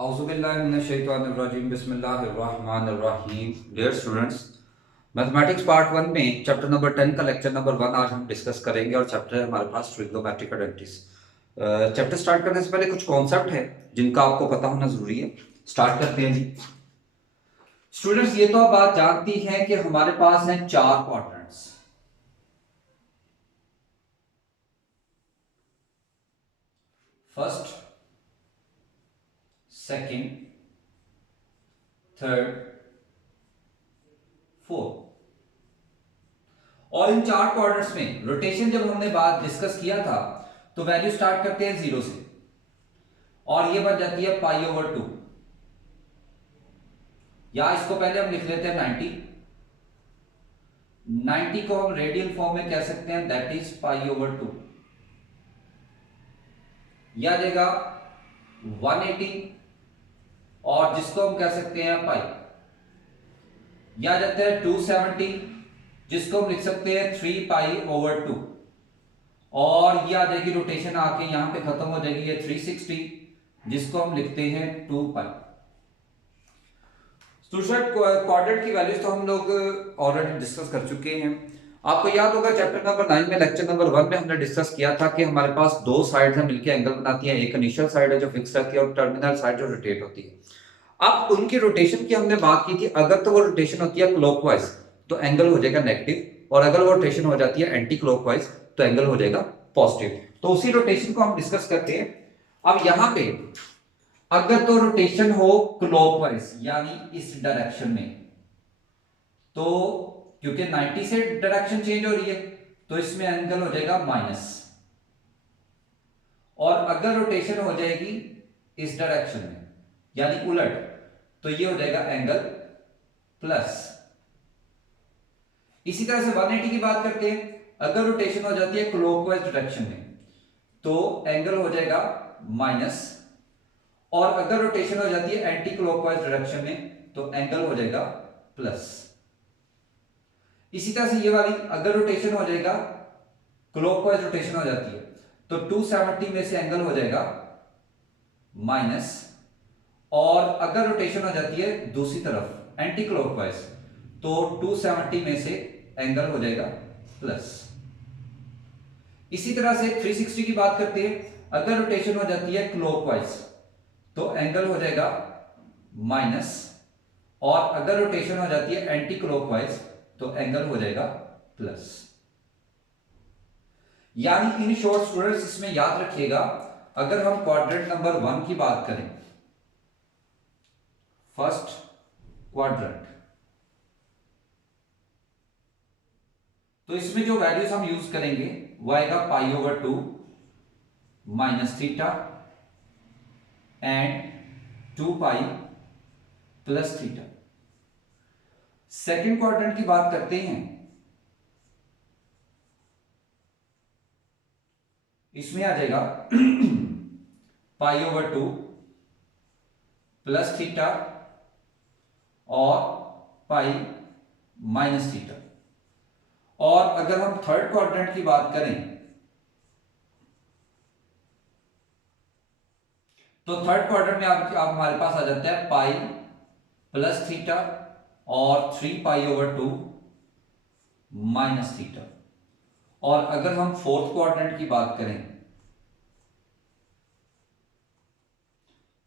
औज़ुबिल्लाहिमिनश्शैतानिर्रजीम बिस्मिल्लाहिर्रहमानिर्रहीम। Dear students, mathematics part 1 में chapter number 10 का लेक्चर नंबर 1 आज हम डिस्कस करेंगे और चैप्टर है हमारे पास ट्रिग्नोमेट्रिक आइडेंटिटीज। चैप्टर स्टार्ट करने से पहले कुछ कॉन्सेप्ट है जिनका आपको पता होना जरूरी है। स्टार्ट करते हैं जी। स्टूडेंट्स, ये तो आप बात जानती हैं कि हमारे पास हैं चार quadrants. First, second, third, fourth. और इन चार क्वाड्रेंट्स में रोटेशन जब हमने बात डिस्कस किया था तो वैल्यू स्टार्ट करते हैं 0 से और ये बन जाती है π/2, या इसको पहले हम लिख लेते हैं 90। 90 को हम रेडियल फॉर्म में कह सकते हैं, दैट इज π/2। यह आ जाएगा 180 और जिसको हम कह सकते हैं पाई। यह आ जाता है 270 जिसको हम लिख सकते हैं 3π/2। और ये आ जाएगी रोटेशन आके यहां पे खत्म हो जाएगी ये 360 जिसको हम लिखते हैं 2π। स्टूडेंट, क्वाड्रेंट की वैल्यूज तो हम लोग ऑलरेडी डिस्कस कर चुके हैं। आपको याद होगा चैप्टर नंबर 9 में लेक्चर नंबर 1 में हमने डिस्कस किया था कि हमारे पास दो साइड्स हैं मिलकर एंगल बनाती हैं। एक इनिशियल साइड है जो फिक्स रहती है और टर्मिनल साइड जो रोटेट होती है। अब उनकी रोटेशन की हमने बात की थी। अगर तो वो रोटेशन होती है क्लॉकवाइज तो एंगल हो जाएगा नेगेटिव, और अगर वो रोटेशन हो जाती है एंटी क्लॉकवाइज तो एंगल हो जाएगा पॉजिटिव। तो उसी रोटेशन को हम डिस्कस करते हैं। अब यहां पे अगर तो रोटेशन हो क्लॉकवाइज यानी इस डायरेक्शन में, तो क्योंकि 90 से डायरेक्शन चेंज हो रही है तो इसमें एंगल हो जाएगा माइनस। और अगर रोटेशन हो जाएगी इस डायरेक्शन में यानी उलट, तो ये हो जाएगा एंगल प्लस। इसी तरह से 180 की बात करते हैं। अगर रोटेशन हो जाती है क्लॉकवाइज डायरेक्शन में तो एंगल हो जाएगा माइनस, और अगर रोटेशन हो जाती है एंटी क्लॉकवाइज डायरेक्शन में तो एंगल हो जाएगा प्लस। इसी तरह से ये वाली अगर रोटेशन हो जाएगा क्लॉकवाइज रोटेशन हो जाती है तो 270 में से एंगल हो जाएगा माइनस, और अगर रोटेशन हो जाती है दूसरी तरफ एंटी क्लॉकवाइज तो 270 में से एंगल हो जाएगा प्लस। इसी तरह से 360 की बात करते हैं। अगर रोटेशन हो जाती है क्लॉकवाइज तो एंगल हो जाएगा माइनस, और अगर रोटेशन हो जाती है एंटी क्लॉकवाइज तो एंगल हो जाएगा प्लस। यानी इन शॉर्ट स्टूडेंट्स इसमें याद रखिएगा, अगर हम क्वाड्रेंट नंबर 1 की बात करें, फर्स्ट क्वाड्रेंट, तो इसमें जो वैल्यूज हम यूज करेंगे वो आएगा π/2 minus theta and 2π plus theta. Second quadrant की बात करते हैं, इसमें आ जाएगा π/2 प्लस थीटा और π माइनस थीटा। और अगर हम थर्ड क्वाड्रेंट की बात करें तो थर्ड क्वाड्रेंट में आप हमारे पास आ जाता है पाई प्लस थीटा और 3π/2 माइनस थीटा। और अगर हम फोर्थ क्वाड्रेंट की बात करें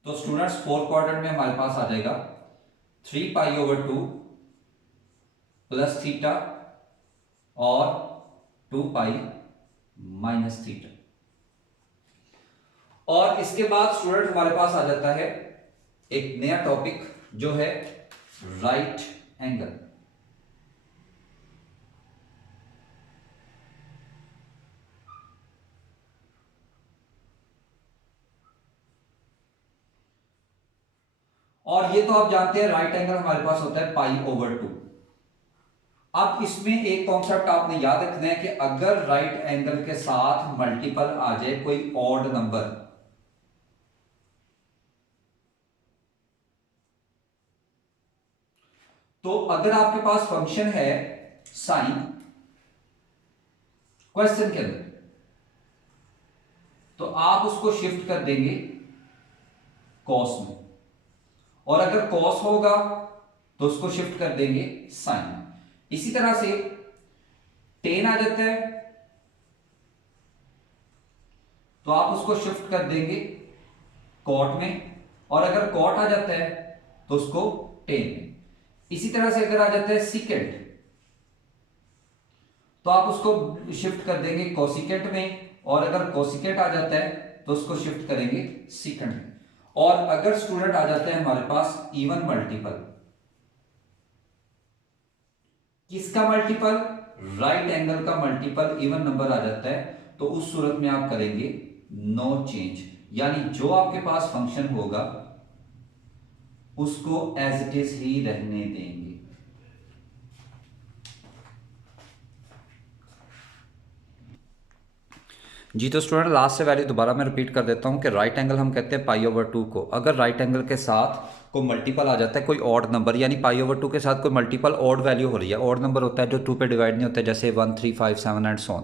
तो स्टूडेंट्स फोर्थ क्वाड्रेंट में हमारे पास आ जाएगा 3π/2 प्लस थीटा और 2π माइनस थीटा। और इसके बाद स्टूडेंट हमारे पास आ जाता है एक नया टॉपिक जो है राइट एंगल। और ये तो आप जानते हैं राइट एंगल हमारे पास होता है π/2। अब इसमें एक कॉन्सेप्ट आपने याद रखना है कि अगर राइट एंगल के साथ मल्टीपल आ जाए कोई ऑड नंबर, तो अगर आपके पास फंक्शन है साइन क्वेश्चन के अंदर, तो आप उसको शिफ्ट कर देंगे कॉस में। और अगर कॉस होगा तो उसको शिफ्ट कर देंगे साइन में। इसी तरह से टेन आ जाता है तो आप उसको शिफ्ट कर देंगे कॉट में, और अगर कॉट आ जाता है तो उसको टेन में। इसी तरह से अगर आ जाता है सीकेंट तो आप उसको शिफ्ट कर देंगे कोसिकेंट में, और अगर कोसिकेंट आ जाता है तो उसको शिफ्ट करेंगे सीकेंट में। और अगर स्टूडेंट आ जाता है हमारे पास इवन मल्टीपल, किसका मल्टीपल? राइट एंगल का मल्टीपल इवन नंबर आ जाता है, तो उस सूरत में आप करेंगे नो चेंज, यानी जो आपके पास फंक्शन होगा उसको एज इट इज ही रहने देंगे। जी तो स्टूडेंट लास्ट से वैल्यू दोबारा मैं रिपीट कर देता हूँ कि राइट एंगल हम कहते हैं पाई ओवर 2 को, अगर राइट एंगल के साथ कोई मल्टीपल आ जाता है, कोई ऑड नंबर, यानी पाई ओवर 2 के साथ कोई मल्टीपल ऑड वैल्यू हो रही है, ऑड नंबर होता है जो 2 पे डिवाइड नहीं होता है, जैसे 1 3 5 7 एंड सो ऑन।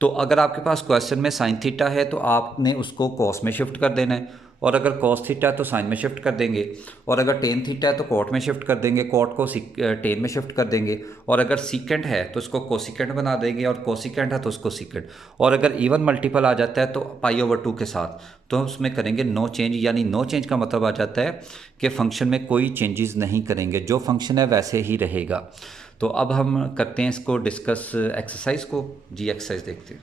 तो अगर आपके पास क्वेश्चन में साइन थीटा है तो आपने उसको कॉस में शिफ्ट कर देना है, और अगर कॉस थीटा है तो साइन में शिफ्ट कर देंगे, और अगर टेन थीटा है तो कॉट में शिफ्ट कर देंगे, कॉट को टेन में शिफ्ट कर देंगे, और अगर सीकेंट है तो उसको कोसिकेंट बना देंगे, और कोसिकेंट है तो उसको सीकेंट, और अगर इवन मल्टीपल आ जाता है तो पाई ओवर 2 के साथ तो हम उसमें करेंगे नो चेंज, यानी नो चेंज का मतलब आ जाता है कि फंक्शन में कोई चेंजेस नहीं करेंगे, जो फंक्शन है वैसे ही रहेगा। तो अब हम करते हैं इसको डिस्कस एक्सरसाइज को। जी एक्सरसाइज देखते हैं।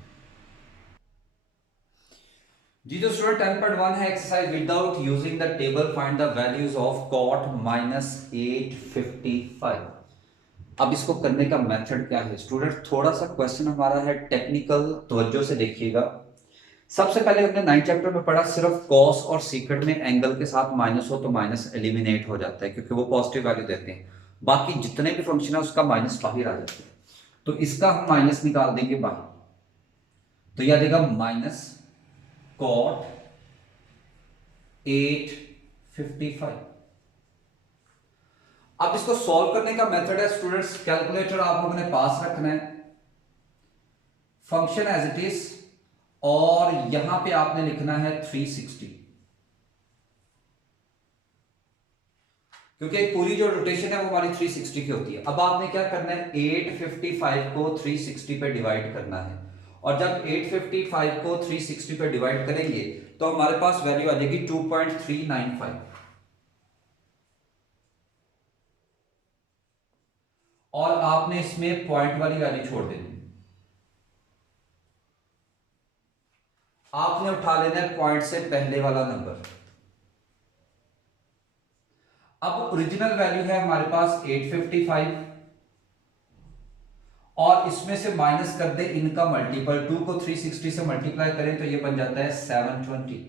जी तो स्टूडेंट 10.1 है exercise, without using the table find the values of cot -855। अब इसको करने का मेथड क्या है स्टूडेंट? थोड़ा सा क्वेश्चन हमारा है टेक्निकल, तवज्जो से देखिएगा। सबसे पहले हमने 9 चैप्टर में पढ़ा सिर्फ कॉस और सीकेंट में एंगल के साथ माइनस हो तो माइनस एलिमिनेट हो जाता है, क्योंकि वो पॉजिटिव वैल्यू देते हैं। बाकी जितने भी फंक्शन है उसका माइनस बाहर आ जाता है, तो इसका हम माइनस निकाल देंगे बाहर, तो यह देगा माइनस कॉट 855। अब इसको सॉल्व करने का मेथड है स्टूडेंट्स, कैलकुलेटर आप लोगों ने पास रखना है, फंक्शन एज इट इज, और यहां पे आपने लिखना है 360, क्योंकि पूरी जो रोटेशन है वो हमारी 360 की होती है। अब आपने क्या करना है, 855 को 360 पे डिवाइड करना है, और जब 855 को 360 पे डिवाइड करेंगे तो हमारे पास वैल्यू आ जाएगी 2.395, और आपने इसमें पॉइंट वाली वैल्यू छोड़ देनी, आपने उठा लेना है पॉइंट से पहले वाला नंबर। अब ओरिजिनल वैल्यू है हमारे पास 855, और इसमें से माइनस कर दे इनका मल्टीपल, 2 को 360 से मल्टीप्लाई करें तो ये बन जाता है 720,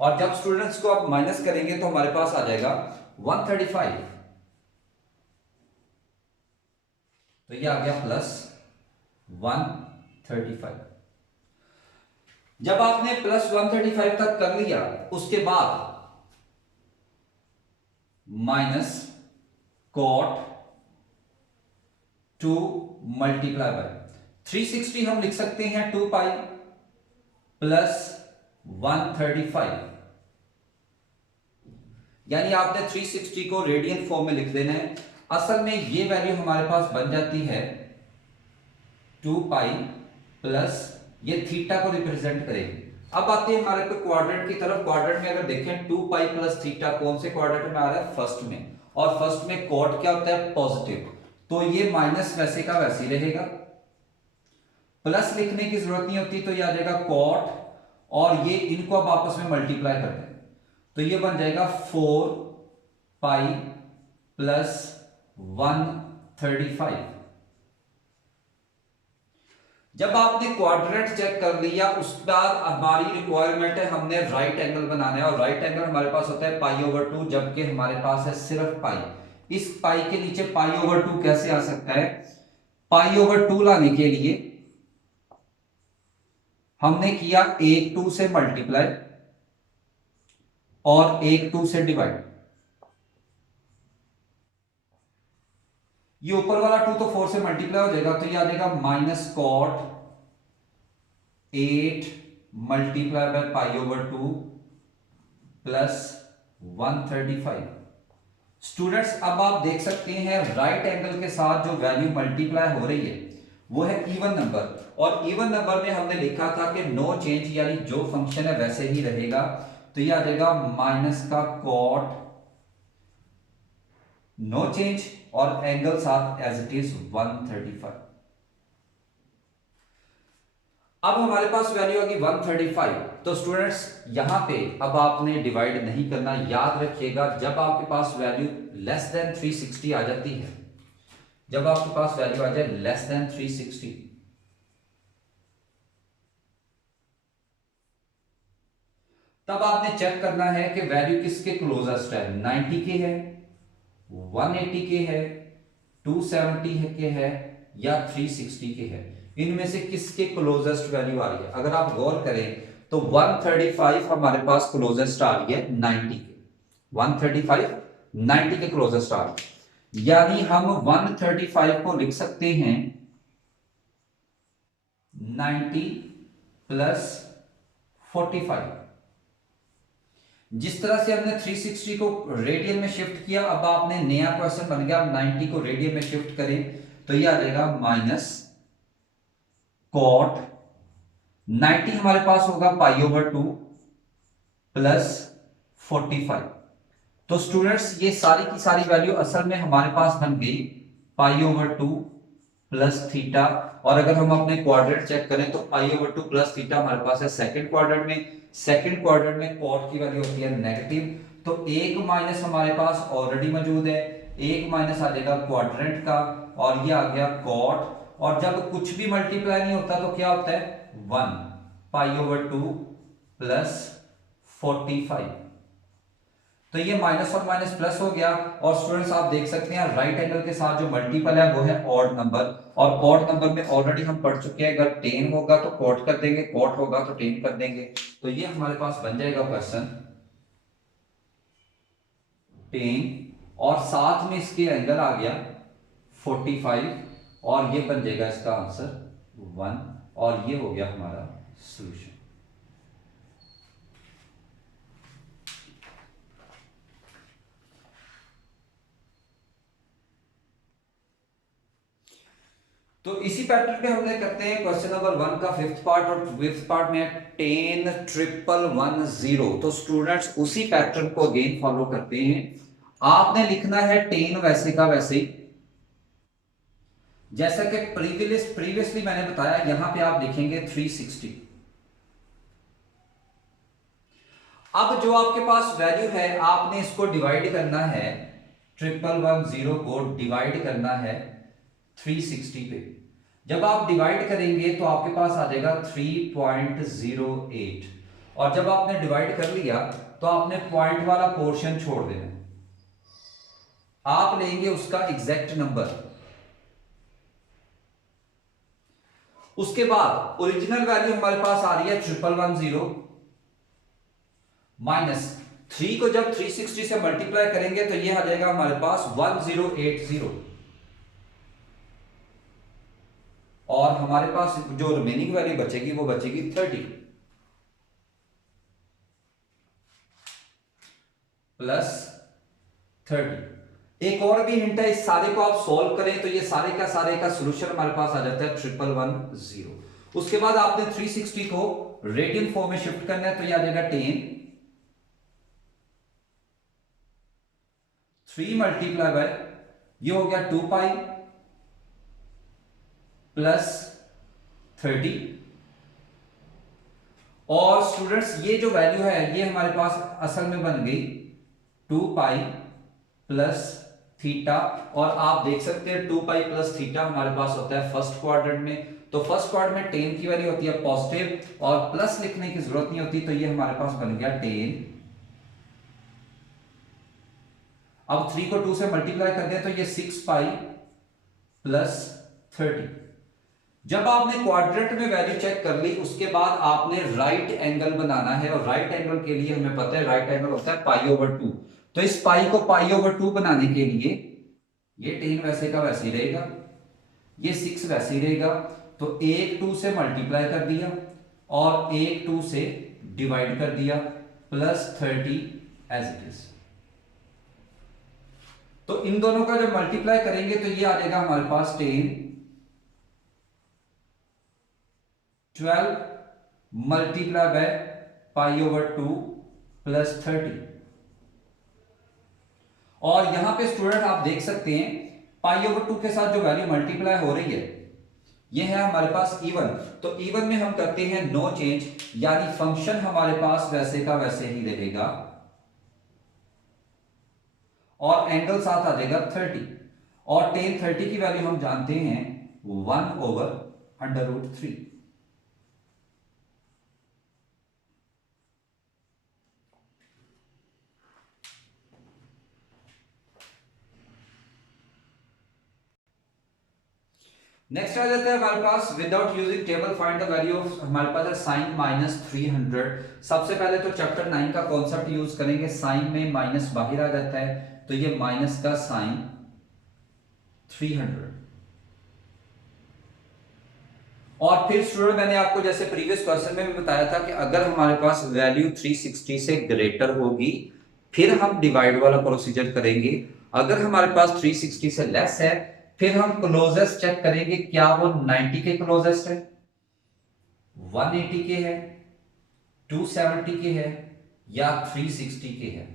और जब स्टूडेंट्स को आप माइनस करेंगे तो हमारे पास आ जाएगा 135, तो ये आ गया प्लस 135। जब आपने प्लस 135 तक कर लिया उसके बाद माइनस कॉट 2 मल्टीप्लाई बाय 360 हम लिख सकते हैं 2 पाई प्लस 135, यानी आपने 360 को रेडियन फॉर्म में लिख देना है। असल में ये वैल्यू हमारे पास बन जाती है 2 पाई प्लस, ये थीटा को रिप्रेजेंट करेगी। अब आते हैं हमारे पे क्वाड्रेंट की तरफ। क्वाड्रेंट में अगर देखें 2 पाई प्लस थीटा कौन से क्वाड्रेंट में आ रहा है? फर्स्ट में, और फर्स्ट में कॉट क्या होता है? पॉजिटिव, तो ये माइनस वैसे का वैसे ही रहेगा, प्लस लिखने की जरूरत नहीं होती, तो ये आ जाएगा कॉट, और ये इनको अब आपस में मल्टीप्लाई करते हैं तो ये बन जाएगा 4 पाई प्लस 135। जब आपने क्वाड्रेंट चेक कर लिया उसके बाद हमारी रिक्वायरमेंट है, हमने राइट एंगल बनाना है, और राइट एंगल हमारे पास होता है पाई ओवर 2, जबकि हमारे पास है सिर्फ पाई। इस पाई के नीचे पाई ओवर 2 कैसे आ सकता है? पाई ओवर 2 लाने के लिए हमने किया एक 2 से मल्टीप्लाई और एक 2 से डिवाइड, ये ऊपर वाला 2 तो 4 से मल्टीप्लाई हो जाएगा, तो ये आ जाएगा minus cot 8 multiply by pi over 2 plus 135। Students अब आप देख सकते हैं राइट एंगल के साथ जो वैल्यू मल्टीप्लाई हो रही है वो है इवन नंबर, और इवन नंबर में हमने लिखा था कि नो चेंज, यानी जो फंक्शन है वैसे ही रहेगा। तो ये आ जाएगा माइनस का कॉट नो चेंज और एंगल साथ एज इट इज 135। अब हमारे पास वैल्यू आ गई 135। तो स्टूडेंट्स यहां पे अब आपने डिवाइड नहीं करना, याद रखिएगा जब आपके पास वैल्यू लेस देन 360 आ जाती है, जब आपके पास वैल्यू आ जाए लेस देन 360, तब आपने चेक करना है कि वैल्यू किसके क्लोजेस्ट है, 90 के है, 180 के है, 270 के है या 360 के है, इनमें से किसके क्लोजेस्ट वैल्यू आ रही है। अगर आप गौर करें तो 135 हमारे पास क्लोजेस्ट आ रही है 90 के, 135 90 के क्लोजेस्ट आ रही है, यानी हम 135 को लिख सकते हैं 90 प्लस 45। जिस तरह से हमने 360 को रेडियन में शिफ्ट किया, अब आपने नया क्वेश्चन बन गया 90 को रेडियन में शिफ्ट करें तो यह आ जाएगा माइनस कॉट 90 हमारे पास होगा पाई ओवर 2 प्लस 45। तो स्टूडेंट्स ये सारी की सारी वैल्यू असल में हमारे पास बन गई पाई ओवर 2 प्लस थीटा, और अगर हम अपने क्वाड्रेंट चेक करें तो पाई ओवर 2 प्लस थीटा हमारे पास है सेकंड क्वाड्रेंट में, सेकंड क्वाड्रेंट में कॉट की वैल्यू होती है नेगेटिव, तो एक माइनस हमारे पास ऑलरेडी मौजूद है, एक माइनस आ जाएगा क्वाड्रेंट का और ये आ गया कॉट, और जब कुछ भी मल्टीप्लाई नहीं होता तो क्या होता है 1 पाई ओवर 2 प्लस 45। तो ये माइनस और माइनस प्लस हो गया, और स्टूडेंट्स आप देख सकते हैं राइट एंगल के साथ जो मल्टीपल है वो है ऑड नंबर, और ऑड नंबर में ऑलरेडी हम पढ़ चुके हैं अगर 10 होगा तो कॉट कर देंगे, कॉट होगा तो 10 कर देंगे। तो ये हमारे पास बन जाएगा क्वेश्चन 10 और साथ में इसके एंगल आ गया 45 और ये बन जाएगा इसका आंसर 1, और ये हो गया हमारा सॉल्यूशन। तो इसी पैटर्न पे हमने करते हैं क्वेश्चन नंबर 1 का फिफ्थ पार्ट, और फिफ्थ पार्ट में 10 ट्रिपल 1 0। तो स्टूडेंट्स उसी पैटर्न को अगेन फॉलो करते हैं। आपने लिखना है 10 वैसे का वैसे ही, जैसा कि प्रीवियसली मैंने बताया, यहां पे आप लिखेंगे 360। अब जो आपके पास वैल्यू है आपने इसको डिवाइड करना है, 111 को डिवाइड करना है 360 पे। जब आप डिवाइड करेंगे तो आपके पास आ जाएगा 3.08, और जब आपने डिवाइड कर लिया तो आपने पॉइंट वाला पोर्शन छोड़ देना, आप लेंगे उसका एग्जैक्ट नंबर। उसके बाद ओरिजिनल वैल्यू हमारे पास आ रही है 1110 माइनस 3 को जब 360 से मल्टीप्लाई करेंगे तो ये आ जाएगा हमारे पास 1080, और हमारे पास जो रिमेनिंग वैल्यू बचेगी वो बचेगी 30 प्लस 30। एक और भी हिंट है, इस सारे को आप सॉल्व करें तो ये सारे का सॉल्यूशन हमारे पास आ जाता है 1110। उसके बाद आपने 360 को रेडियन फॉर्म में शिफ्ट करना है तो ये आ जाएगा 10, 3 मल्टीप्लाई बाय ये हो गया 2 पाई प्लस 30। और स्टूडेंट्स ये जो वैल्यू है ये हमारे पास असल में बन गई 2 पाई प्लस थीटा, और आप देख सकते हैं 2 पाई प्लस थीटा हमारे पास होता है फर्स्ट क्वाड्रेंट में, तो फर्स्ट क्वाड्रेंट में 10 की वैल्यू होती है पॉजिटिव और प्लस लिखने की जरूरत नहीं होती, तो ये हमारे पास बन गया 10। अब 3 को 2 से मल्टीप्लाई कर दें तो ये 6 पाई प्लस 30। जब आपने क्वाड्रेंट में वैल्यू चेक कर ली उसके बाद आपने राइट एंगल बनाना है, और राइट एंगल के लिए हमें पता है राइट एंगल होता है पाई ओवर 2। तो इस पाई को पाई ओवर 2 बनाने के लिए ये 10 वैसे का वैसे ही रहेगा, ये 6 वैसे ही रहेगा, तो एक 2 से मल्टीप्लाई कर दिया और एक 2 से डिवाइड कर दिया प्लस 30 एज इट इज। तो इन दोनों का जब मल्टीप्लाई करेंगे तो ये आ जाएगा हमारे पास 10 12 multiply by pi over 2 plus 30। और यहां पे स्टूडेंट आप देख सकते हैं पाई ओवर 2 के साथ जो वैल्यू मल्टीप्लाई हो रही है ये है हमारे पास इवन। तो इवन में हम करते हैं नो चेंज, यानी फंक्शन हमारे पास वैसे का वैसे ही रहेगा और एंगल साथ आ जाएगा 30। और टेन 30 की वैल्यू हम जानते हैं 1/√3। नेक्स्ट आ जाता है हमारे पास without using table find the value of, हमारे पास है साइन -300। सबसे पहले तो चैप्टर 9 का कॉन्सेप्ट यूज करेंगे, साइन में माइनस बाहर आ जाता है तो ये माइनस का साइन 300। और फिर स्टूडेंट मैंने आपको जैसे प्रीवियस क्वेश्चन में भी बताया था कि अगर हमारे पास वैल्यू 360 से ग्रेटर होगी फिर हम डिवाइड वाला प्रोसीजर करेंगे। अगर हमारे पास 360 से लेस है फिर हम क्लोजेस्ट चेक करेंगे, क्या वो 90 के क्लोजेस्ट है, 180 के है, 270 के है या 360 के है।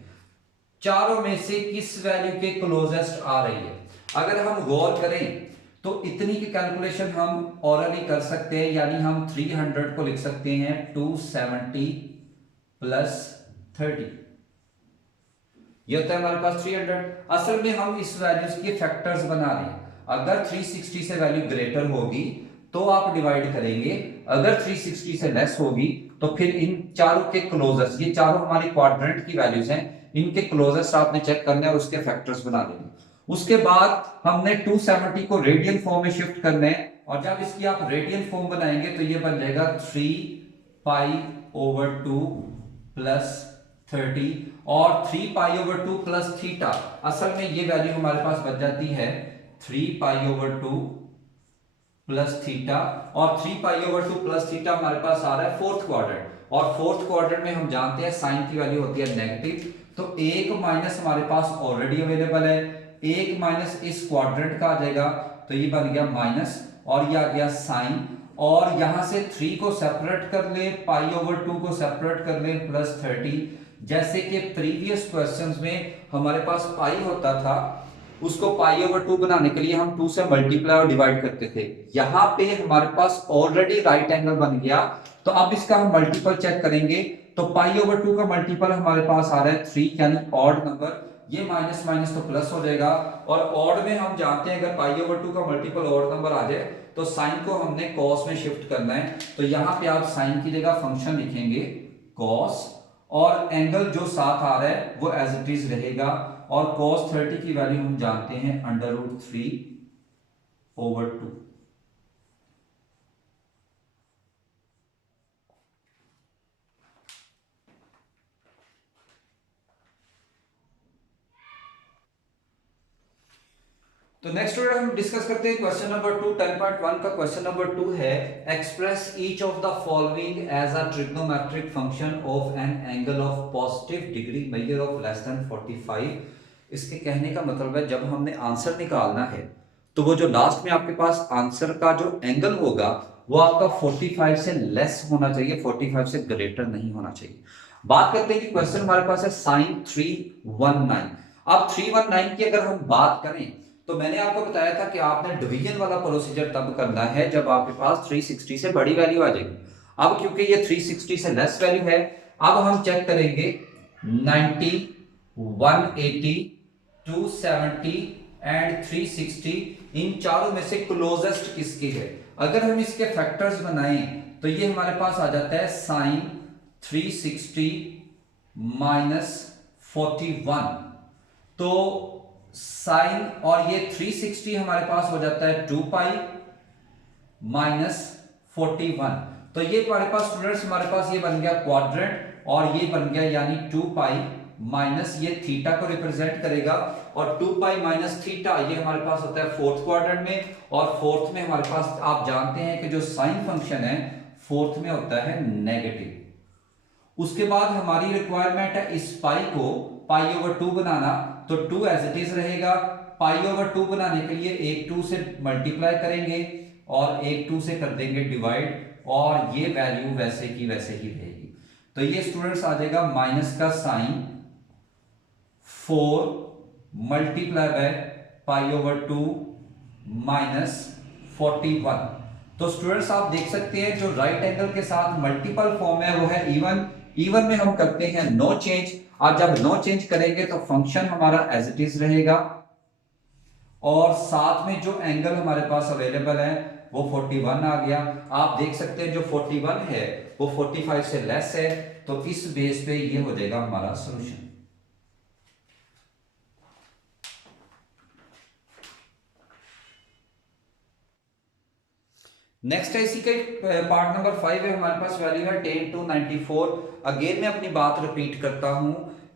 चारों में से किस वैल्यू के क्लोजेस्ट आ रही है। अगर हम गौर करें तो इतनी की कैलकुलेशन हम ऑरली कर सकते हैं, यानी हम 300 को लिख सकते हैं 270 प्लस 30, ये होता है हमारे पास 300। असल में हम इस वैल्यूज के फैक्टर्स बना रहे हैं। अगर 360 से वैल्यू ग्रेटर होगी तो आप डिवाइड करेंगे, अगर 360 से लेस होगी तो फिर इन चारों के क्लोजेस्ट, ये चारों हमारी क्वाड्रेंट की वैल्यूज हैं, इनके क्लोजेस्ट आपने चेक करना है और उसके फैक्टर्स बना लेंगे। उसके बाद हमने 270 को रेडियन फॉर्म में शिफ्ट करना है और जब इसकी आप रेडियन फॉर्म बनाएंगे तो ये बन जाएगा 3π/2 प्लस 30 और 3π/2 प्लस थीटा। असल में ये वैल्यू हमारे पास बच जाती है 3π/2 प्लस थीटा और 3π/2 प्लस थीटा हमारे पास आ रहा है फोर्थ क्वाड्रेंट और फोर्थ क्वाड्रेंट में हम जानते हैं साइन की वैल्यू होती है नेगेटिव। तो एक माइनस हमारे पास ऑलरेडी अवेलेबल है, एक माइनस इस क्वाड्रेंट का आ जाएगा तो ये बन गया माइनस और ये आ गया साइन। और यहां से 3 को सेपरेट कर ले, π/2 को सेपरेट कर ले प्लस 30। जैसे कि प्रीवियस क्वेश्चंस में हमारे पास पाई होता था, उसको π/2 बनाने के लिए हम 2 से मल्टीप्लाई और डिवाइड करते थे। यहां पे हमारे पास ऑलरेडी राइट एंगल बन गया तो अब इसका हम मल्टीपल चेक करेंगे। तो π/2 का मल्टीपल हमारे पास आ रहा है 3, यानी ऑड नंबर, ये माइनस माइनस तो प्लस हो जाएगा। और ऑड में हम जानते हैं अगर π/2 का मल्टीपल ऑड नंबर आ जाए तो साइन को हमने कॉस में शिफ्ट करना है। तो यहां पे आप साइन की जगह फंक्शन लिखेंगे कॉस और एंगल जो साथ आ रहा है वो एज इट इज रहेगा। और cos 30 की वैल्यू हम जानते हैं √3/2। तो नेक्स्ट स्टूडेंट हम डिस्कस करते हैं क्वेश्चन नंबर 2, 10.1 का क्वेश्चन नंबर 2 है express each of the following as a trigonometric function of an angle of positive degree measure of less than 45। इसके कहने का मतलब है जब हमने आंसर निकालना है तो वो जो लास्ट में आपके पास आंसर का जो एंगल होगा वो आपका 45 से लेस होना चाहिए, 45 से ग्रेटर नहीं होना चाहिए। बात करते हैं कि क्वेश्चन हमारे पास है साइन 319। अब 319 की अगर हम बात करें तो मैंने आपको बताया था कि आपने डिवीजन वाला प्रोसीजर तब करना है जब आपके पास 360 से बड़ी वैल्यू आ जाएगी। अब क्योंकि ये 360 से लेस वैल्यू है, अब हम चेक करेंगे 90, 180, 270 एंड 360, इन चारों में से क्लोजेस्ट किसकी है। अगर हम इसके फैक्टर्स बनाएं तो ये हमारे पास आ जाता है साइन 360 -41। तो साइन और ये 360 हमारे पास हो जाता है 2π -41। तो ये हमारे पास स्टूडेंट्स हमारे पास ये बन गया क्वाड्रेंट और ये बन गया यानी 2π माइनस ये थीटा को रिप्रेजेंट करेगा और 2π माइनस थीटा ये हमारे पास होता है फोर्थ क्वाड्रेंट में। और फोर्थ में हमारे पास आप जानते हैं कि जो साइन फंक्शन है फोर्थ में होता है नेगेटिव। उसके बाद हमारी रिक्वायरमेंट है इस पाई को π/2 बनाना। तो 2 एज इट इज रहेगा। पाई ओवर 2 बनाने के लिए एक 2 से मल्टीप्लाई करेंगे और एक 2 से कर देंगे डिवाइड, और ये वैल्यू वैसे की वैसे ही रहेगी। तो ये स्टूडेंट्स आ जाएगा माइनस का sine 4 multiply by pi over 2 minus 41। तो स्टूडेंट्स आप देख सकते हैं जो राइट एंगल के साथ मल्टीपल फॉर्म है वो है इवन। इवन में हम करते हैं नो चेंज, और जब नो चेंज करेंगे तो फंक्शन हमारा एज इट इज रहेगा, और साथ में जो एंगल हमारे पास अवेलेबल है वो 41 आ गया। आप देख सकते हैं जो 41 है वो 45 से लेस है, तो इस बेस पे ये हो जाएगा हमारा सॉल्यूशन। नेक्स्ट है इसी के पार्ट नंबर 5 है, हमारे पास वैल्यू है 10 to 94। अगेन मैं अपनी बात रिपीट करता हूं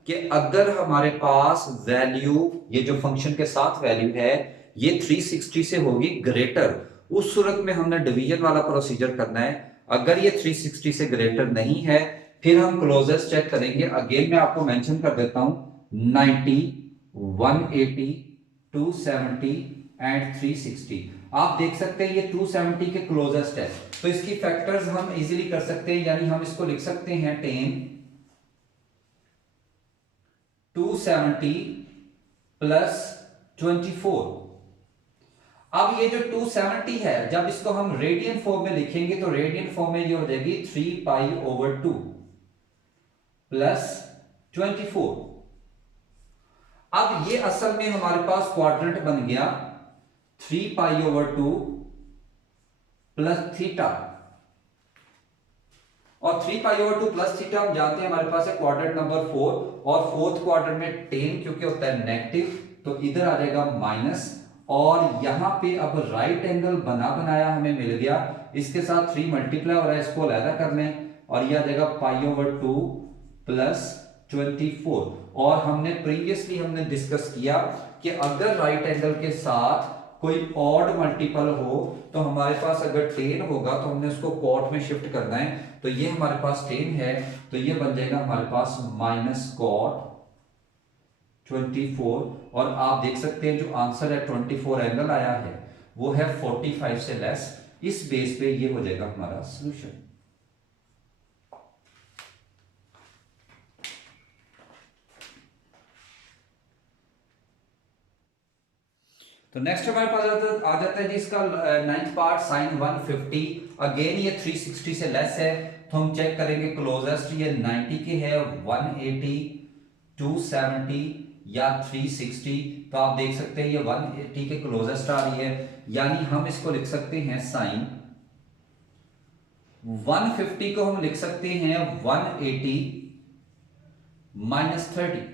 कि अगर हमारे पास वैल्यू, ये जो फंक्शन के साथ वैल्यू है ये 360 से होगी ग्रेटर, उस सूरत में हमने डिवीजन वाला प्रोसीजर करना है। अगर ये 360 से ग्रेटर नहीं है फिर हम क्लोजेस्ट चेक करेंगे। अगेन मैं आपको मेंशन कर देता हूं 90, 180, 270 एंड 360। आप देख सकते हैं ये 270 के क्लोजेस्ट है, तो इसकी फैक्टर्स हम इजीली कर सकते हैं, यानी हम इसको लिख सकते हैं 10 270 प्लस 24। अब ये जो 270 है जब इसको हम रेडियन फॉर्म में लिखेंगे तो रेडियन फॉर्म में ये हो जाएगी 3 पाई ओवर 2 प्लस 24। अब ये असल में हमारे पास क्वाड्रेंट बन गया 3 पाई ओवर 2 प्लस थीटा, और 3 पाई ओवर 2 प्लस थीटा हम जानते हैं हमारे पास है क्वाड्रेंट नंबर 4, और फोर्थ क्वाड्रेंट में 10 क्योंकि होता है नेगेटिव, तो इधर आ जाएगा माइनस, और यहां पे अब राइट एंगल बना बनाया हमें मिल गया, इसके साथ 3 मल्टीप्लाई हो रहा है, इसको अलग कर लें, और यह आ जाएगा पाई ओवर 2 प्लस 24। और हमने प्रीवियसली हमने डिस्कस किया कि अगर राइट एंगल के साथ कोई ऑड मल्टीपल हो तो हमारे पास अगर 10 होगा तो हमने उसको कॉट में शिफ्ट करना है, तो ये हमारे पास 10 है, तो ये बन जाएगा हमारे पास माइनस कॉट 24। और आप देख सकते हैं जो आंसर है 24 एंगल आया है वो है 45 से लेस। इस बेस पे ये हो जाएगा हमारा सॉल्यूशन। तो नेक्स्ट हमारे पास आ जाता है जी इसका 9th पार्ट साइन 150। अगेन ये 360 से लेस है, तो हम चेक करेंगे क्लोजेस्ट, ये 90 के है, 180, 270 या 360। तो आप देख सकते हैं ये 180 के क्लोजेस्ट आ रही है, यानी हम इसको लिख सकते हैं साइन 150 को हम लिख सकते हैं 180 माइनस 30।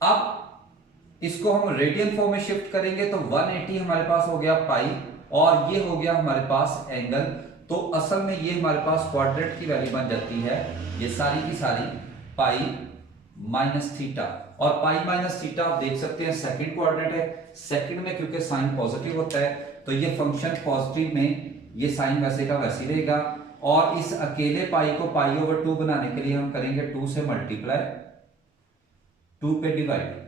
अब इसको हम रेडियन फॉर्म में शिफ्ट करेंगे तो 180 हमारे पास हो गया पाई, और ये हो गया हमारे पास एंगल। तो असल में ये हमारे पास क्वाड्रेंट की वैल्यू बन जाती है, ये सारी की सारी पाई माइनस थीटा, और पाई माइनस थीटा आप देख सकते हैं सेकंड क्वाड्रेंट है, सेकंड में क्योंकि साइन पॉजिटिव होता है तो ये फंक्शन पॉजिटिव में ये साइन वैसे का वैसे रहेगा। और इस अकेले पाई को पाई ओवर 2 बनाने के लिए हम करेंगे 2 से मल्टीप्लाई, 2 पे डिवाइड।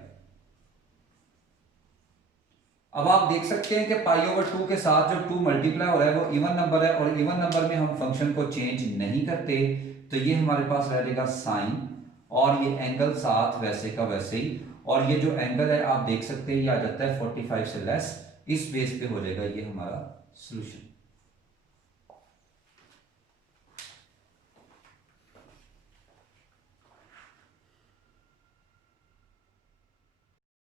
अब आप देख सकते हैं कि पाई ओवर 2 के साथ जो 2 मल्टीप्लाई हो रहा है वो इवन नंबर है, और इवन नंबर में हम फंक्शन को चेंज नहीं करते, तो ये हमारे पास रहेगा साइन, और ये एंगल साथ वैसे का वैसे ही, और ये जो एंगल है आप देख सकते हैं ये आ जाता है 45 से लेस। इस बेस पे हो जाएगा ये हमारा सॉल्यूशन।